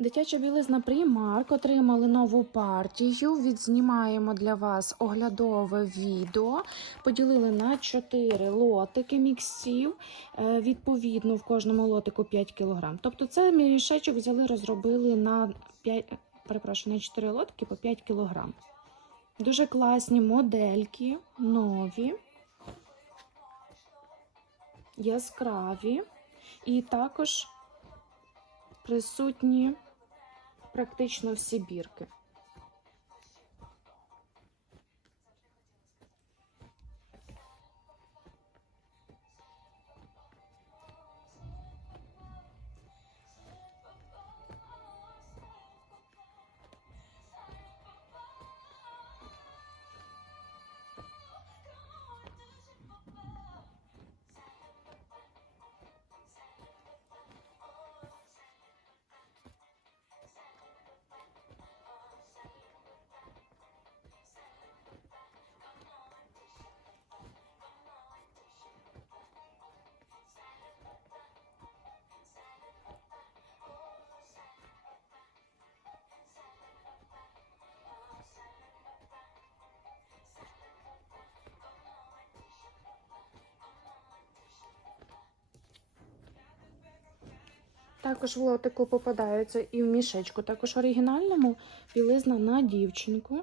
Дитяча білизна Primark отримали нову партію. Відзнімаємо для вас оглядове відео. Поділили на 4 лотики міксів. Е, Відповідно, в кожному лотику 5 кг. Тобто, це мішечок взяли, розробили на 5, перепрошую, на 4 лотики по 5 кг. Дуже класні модельки, нові, яскраві і також присутні практично всі бірки. Також в лотику попадаються і в мішечку, також оригінальному білизна на дівчинку.